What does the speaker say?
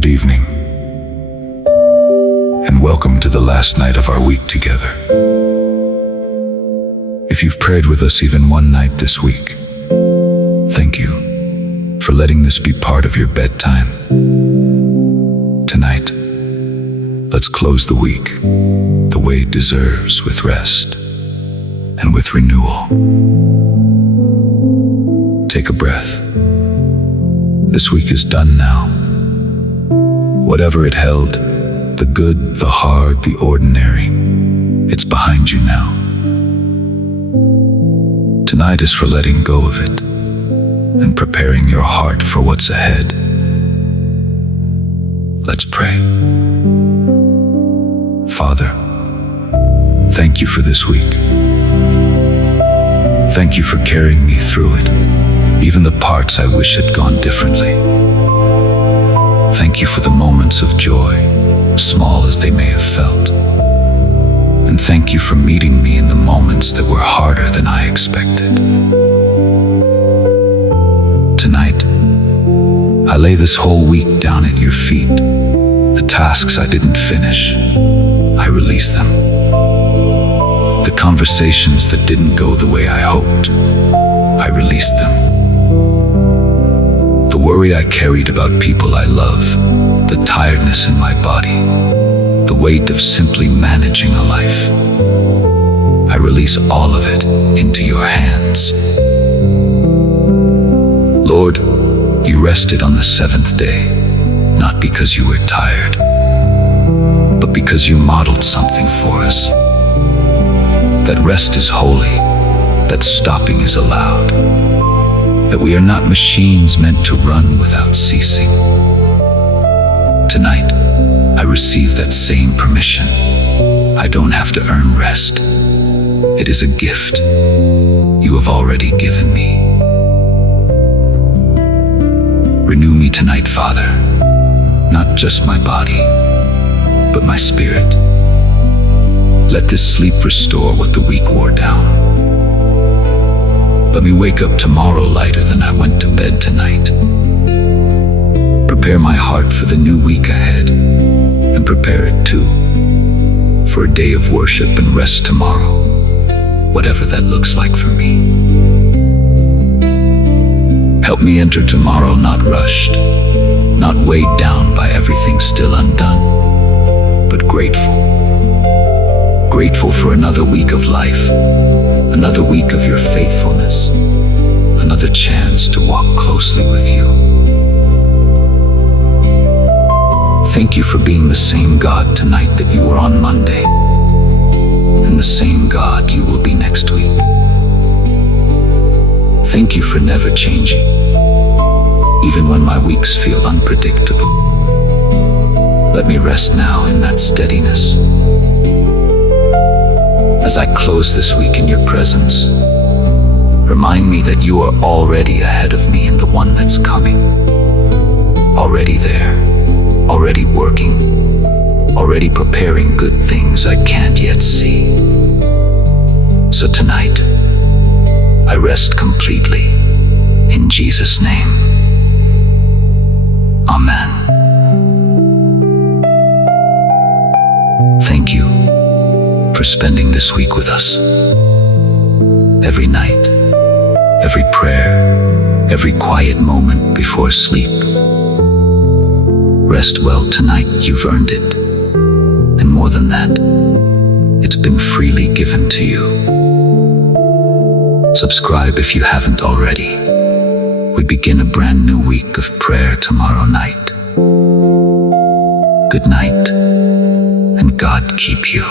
Good evening, and welcome to the last night of our week together. If you've prayed with us even one night this week, thank you for letting this be part of your bedtime. Tonight, let's close the week the way it deserves, with rest and with renewal. Take a breath. This week is done now. Whatever it held, the good, the hard, the ordinary, it's behind you now. Tonight is for letting go of it and preparing your heart for what's ahead. Let's pray. Father, thank you for this week. Thank you for carrying me through it, even the parts I wish had gone differently. Thank you for the moments of joy, small as they may have felt. And thank you for meeting me in the moments that were harder than I expected. Tonight, I lay this whole week down at your feet. The tasks I didn't finish, I release them. The conversations that didn't go the way I hoped, I release them. The worry I carried about people I love, the tiredness in my body, the weight of simply managing a life, I release all of it into your hands. Lord, you rested on the seventh day, not because you were tired, but because you modeled something for us. That rest is holy, that stopping is allowed, that we are not machines meant to run without ceasing. Tonight, I receive that same permission. I don't have to earn rest. It is a gift you have already given me. Renew me tonight, Father, not just my body, but my spirit. Let this sleep restore what the week wore down. Let me wake up tomorrow lighter than I went to bed tonight. Prepare my heart for the new week ahead, and prepare it too for a day of worship and rest tomorrow, whatever that looks like for me. Help me enter tomorrow not rushed, not weighed down by everything still undone, but grateful. Grateful for another week of life, another week of your faithfulness, another chance to walk closely with you. Thank you for being the same God tonight that you were on Monday, and the same God you will be next week. Thank you for never changing, even when my weeks feel unpredictable. Let me rest now in that steadiness. As I close this week in your presence, remind me that you are already ahead of me in the one that's coming. Already there, already working, already preparing good things I can't yet see. So tonight, I rest completely in Jesus' name. Amen. Thank you for spending this week with us. Every night, every prayer, every quiet moment before sleep. Rest well tonight, you've earned it. And more than that, it's been freely given to you. Subscribe if you haven't already. We begin a brand new week of prayer tomorrow night. Good night, and God keep you.